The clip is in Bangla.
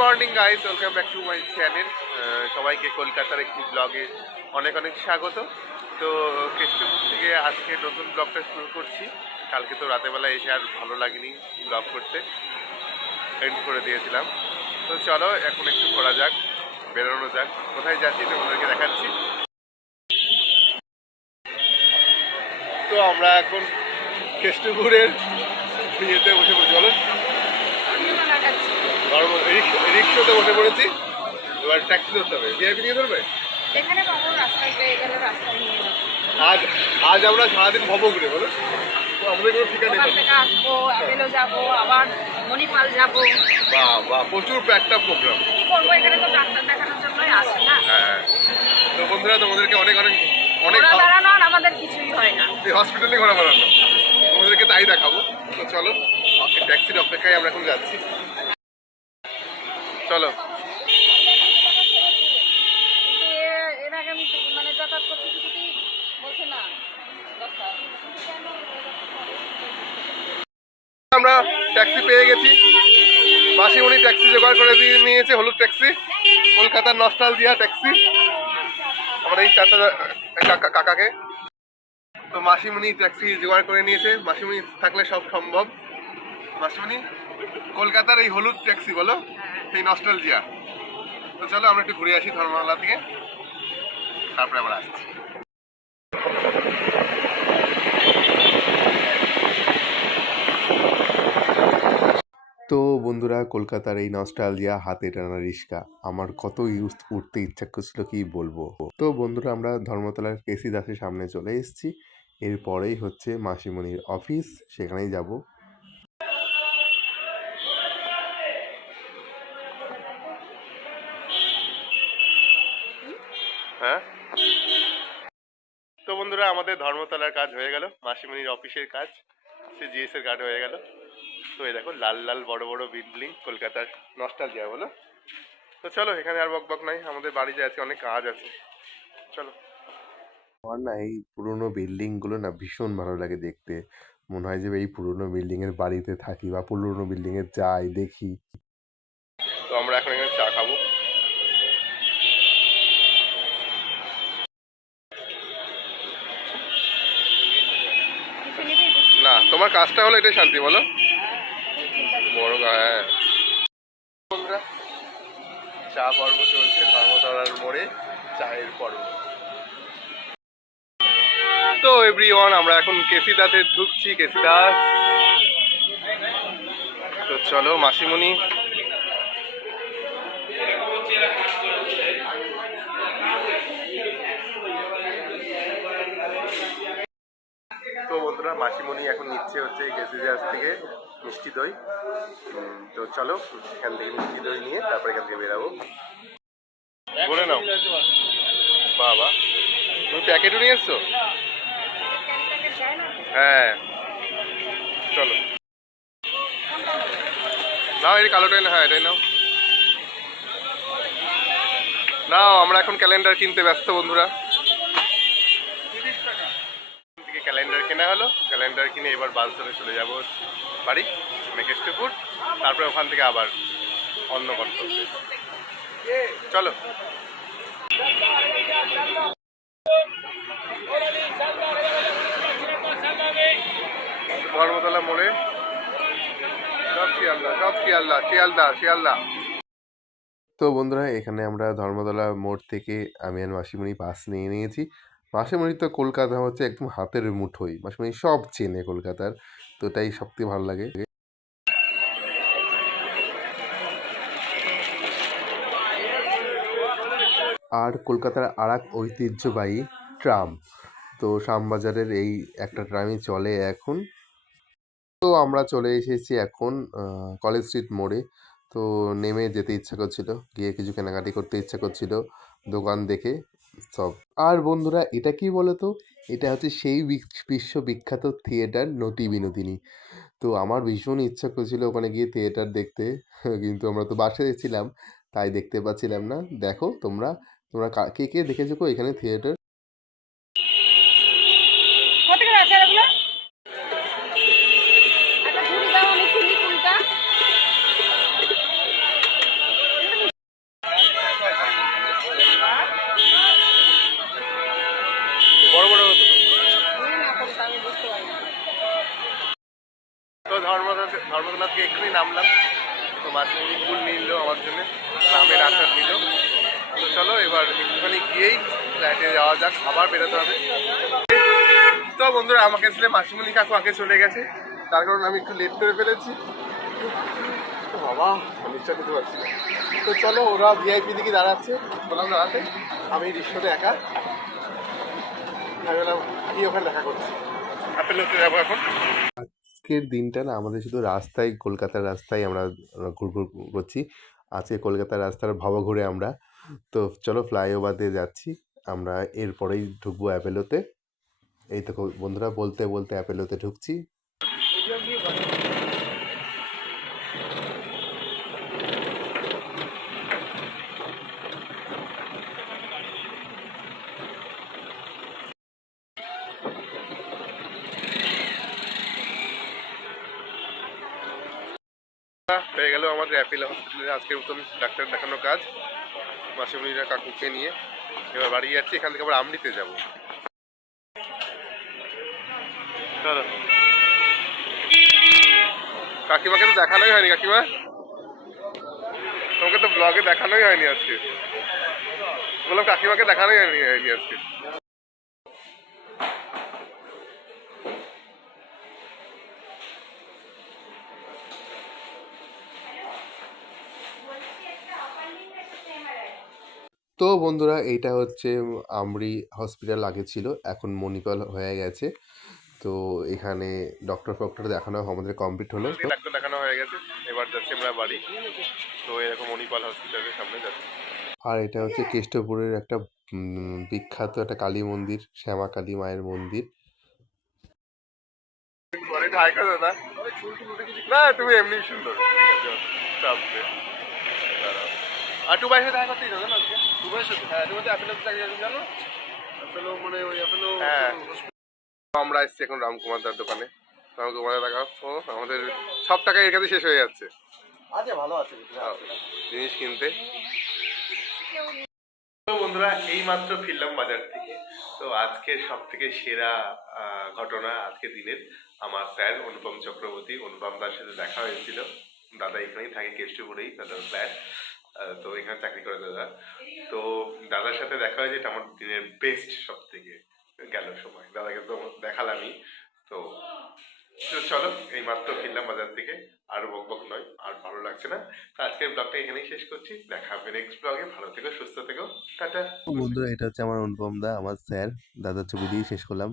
Morning guys, welcome back to my channel. সবাইকে কলকাতার একটি ব্লগে অনেক অনেক স্বাগত। তো কেষ্টপুর থেকে আজকে নতুন ব্লগটা শুরু করছি। কালকে তো রাতেরবেলা এসে আর ভালো লাগেনি ব্লগ করতে, এন্ড করে দিয়েছিলাম। তো চলো এখন একটু ঘোরা যাক, বেরোনো যাক। কোথায় যাচ্ছি তোমাদেরকে দেখাচ্ছি। তো আমরা এখন কেষ্টপুরের ইয়েতে বসে পড়ছি। বলো, রিক্সাতে বসে পড়েছি। এবার ট্যাক্সি ধরতে হবে। ভিআইপি নিয়ে ধরবে? আজ আজ আমরা সারাদিন ভব ঘুরে, বলো। আমাদের কোনো ঠিকানা নেই। আসবো, অ্যাপেলো যাবো, আবার মণিপাল যাবো। বাহ বাহ, প্রচুর একটা প্রোগ্রাম। কি করবো, এখানে তো ডাক্তার দেখানোর জন্যই আসি না। হ্যাঁ, তো বন্ধুরা তোমাদেরকে অনেক অনেক অনেক ঘোরা বেড়ানো আর আমাদের কিছুই হয় না। এই হসপিটালে ঘোরা বেড়ানো, তোমাদেরকে তাই দেখাবো। তো চলো, ট্যাক্সির অপেক্ষায় আমরা এখন যাচ্ছি। চলো। এর আগে আমি মানে যাতায়াত করছি, কিছুতেই বলছে না। আমরা ট্যাক্সি পেয়ে গেছি। মাসিমণি ট্যাক্সি জোগাড় করে দিয়ে নিয়েছে, হলুদ ট্যাক্সি, কলকাতার নস্টালজিয়া ট্যাক্সি। আমরা এই চাচা কাকাকে। তো মাসিমণি ট্যাক্সি জোগাড় করে নিয়েছে। মাসিমণি থাকলে সব সম্ভব। মাসিমণি, কলকাতার এই হলুদ ট্যাক্সি, বলো, সেই নস্টালজিয়া। তো চলো আমরা একটু ঘুরে আসি ধর্মতলা থেকে, তারপরে আবার আসছি। তো বন্ধুরা, কলকাতার এই নস্টালজিয়া হাতে টানা রিস্কা আমার কত উঠতে ইচ্ছা করছিল কি বলবো। তো বন্ধুরা, আমরা ধর্মতলার কেসি দাসের সামনে চলে এসেছি। এরপরেই হচ্ছে মাসিমণির অফিস, সেখানেই যাব। হ্যাঁ, তো বন্ধুরা, আমাদের ধর্মতলার কাজ হয়ে গেল, মাসিমণির অফিসের কাজ, সিজিএস এর কাজ হয়ে গেল। তো এই দেখো লাল লাল বড় বড় বিল্ডিং, কলকাতার নস্টালজিয়া, বলো। তো চলো, এখানে আর বকবক নাই, আমাদের বাড়িতে আছে, অনেক কাজ আছে। চলো। আমার না এই পুরোনো বিল্ডিংগুলো না ভীষণ ভালো লাগে দেখতে। মনে হয় যে এই পুরোনো বিল্ডিংয়ের বাড়িতে থাকি বা পুরোনো বিল্ডিংয়ে যাই, দেখি। তো আমরা এখন এখানে চা খাবো। না, তোমার কাজটা হলো এটাই শান্তি, বলো। বড় হ্যাঁ। বন্ধুরা, চা পর্ব চলছে ধর্মতলার মোড়ে, চায়ের পর্ব। তো এভরিওয়ান, আমরা এখন কেসি দাসে ঢুকছি। কেসি দাস, তো চলো। মাসিমণি, তো বন্ধুরা, মাসিমণি এখন নিচ্ছে হচ্ছে কেসি দাস থেকে মিষ্টি দই। তো চলো, এখান থেকে মিষ্টি দই নিয়ে তারপরে এখান থেকে বেরাবো। বলে নাও। বাবা, তুমি প্যাকেটও নিয়ে এসছো? হ্যাঁ, চলো নাও, এই কালোটাই না। হ্যাঁ, এটাই নাও। নাও, আমরা এখন ক্যালেন্ডার কিনতে ব্যস্ত বন্ধুরা। থেকে ক্যালেন্ডার কেনা হলো, ক্যালেন্ডার কিনে এবার বাস ধরে চলে যাবো বাড়ি, কেষ্টপুর। তারপরে ওখান থেকে আবার অন্য গন্তব্যে। চলো। ধর্মতলা মোড়ে সব শিয়ালদা, সব শিয়ালদা, শিয়ালদা, শিয়ালদা। তো বন্ধুরা, এখানে আমরা ধর্মতলা মোড় থেকে আমি আর মাসিমণি বাস নিয়ে নিয়েছি। মাসিমণি তো কলকাতা হচ্ছে একদম হাতের মুঠোই, মাসিমণি সব চেনে কলকাতার, তো এটাই সবথেকে ভালো লাগে। আর কলকাতার আর এক ঐতিহ্যবাহী ট্রাম, তো শ্যামবাজারের এই একটা ট্রামই চলে এখন। তো আমরা চলে এসেছি এখন কলেজ স্ট্রিট মোড়ে। তো নেমে যেতে ইচ্ছা করছিল, গিয়ে কিছু কেনাকাটি করতে ইচ্ছা করছিল দোকান দেখে সব। আর বন্ধুরা, এটা কি বলতো, এটা হচ্ছে সেই বিশ্ববিখ্যাত থিয়েটার নতি বিনোদিনী। তো আমার ভীষণ ইচ্ছা করছিল ওখানে গিয়ে থিয়েটার দেখতে, কিন্তু আমরা তো বাসায় ছিলাম, তাই দেখতে পাচ্ছিলাম না। দেখো তোমরা, তোমরা কে কে দেখেছো এখানে থিয়েটার? নামলাম। তো মাসিমণি ফুল নিল আমার জন্য, আমের আচার নিল। তো চলো এবার একটুখানি গিয়েই ফ্ল্যাটে যাওয়া যাক, আবার বেরোতে হবে। তো বন্ধুরা আমাকে আসলে মাসিমণি কাকু আগে চলে গেছে, তার কারণে আমি একটু লেট করে ফেলেছি। তো বাবা নিশ্চয় নিতে পারছি না। তো চলো ওরা ভিআইপি দিকে দাঁড়াচ্ছে, বললাম দাঁড়াতে, আমি রিক্সাতে একা, আমি বললাম কি ওখানে দেখা করছি, অ্যাপেল হতে যাবো এখন। আজকের দিনটা না আমাদের শুধু রাস্তায়, কলকাতার রাস্তায় আমরা ঘুরঘুর করছি। আজকে কলকাতার রাস্তার ভবঘুরে আমরা। তো চলো ফ্লাইওভার দিয়ে যাচ্ছি, আমরা এরপরেই ঢুকবো অ্যাপেলোতে। এই তো বন্ধুরা বলতে বলতে অ্যাপেলোতে ঢুকছি। হয়ে গেল আমাদের অ্যাপেলো হসপিটালে আজকের নতুন ডাক্তার দেখানো কাজ। মাসিমণিরা কাকুকে নিয়ে এবার বাড়ি যাচ্ছি, এখান থেকে আবার আমনিতে যাবো। চলো কাকিমাকে তো দেখানোই হয়নি। কাকিমা তোমাকে তো ব্লগে দেখানোই হয়নি আজকে, বললাম কাকিমাকে দেখানোই হয়নি আজকে। তো বন্ধুরা এইটা হচ্ছে আমরি হসপিটাল আগে ছিল, এখন মণিপাল হয়ে গেছে। তো এখানে ডক্টর ফক্টর দেখানো আমাদের কমপ্লিট হলো, ডাক্তার দেখানো হয়ে গেছে, এবার যাচ্ছি আমরা বাড়ি। তো এরকম মণিপাল হসপিটালের সামনে যাচ্ছি। আর এটা হচ্ছে কেষ্টপুরের একটা বিখ্যাত একটা কালী মন্দির, শ্যামা কালী মায়ের মন্দির। না তুমি এমনি সুন্দর, আর টুবাইয়ের সাথে দেখা করতেই যাবে না আজকে? টুবাইয়ের সাথে? হ্যাঁ, তুমি তো অ্যাপেলোতে চাকরি আছে জানো? অ্যাপেলো মানে ওই অ্যাপেলো। হ্যাঁ, আমরা এসেছি এখন রামকুমার দার দোকানে। রামকুমার দা দেখা, ও আমাদের সব টাকা এর কাছে শেষ হয়ে যাচ্ছে। আচ্ছা ভালো আছে জিনিস কিনতে। তো বন্ধুরা এই মাত্র ফিরলাম বাজার থেকে। তো আজকের সব থেকে সেরা ঘটনা আজকের দিনের, আমার স্যার অনুপম চক্রবর্তী, অনুপম দার সাথে দেখা হয়েছিল। দাদা এখানেই থাকে, কেষ্টপুরেই দাদার ফ্ল্যাট। তো এখানে চাকরি করে দাদা। তো দাদার সাথে দেখা হয়েছে, এটা আমার দিনের বেস্ট সব থেকে গেল সময়। দাদাকে তো দেখালামই। তো চলো এই মাত্র ফিরলাম বাজার থেকে, আর বকবক নয়, আর ভালো লাগছে না। তো আজকের ব্লগটা এখানেই শেষ করছি, দেখা হবে নেক্সট ব্লগে। ভালো থেকো, সুস্থ থেকো, টাটা। বন্ধুরা এটা হচ্ছে আমার অনুপম দা, আমার স্যার। দাদার ছবি দিয়ে শেষ করলাম।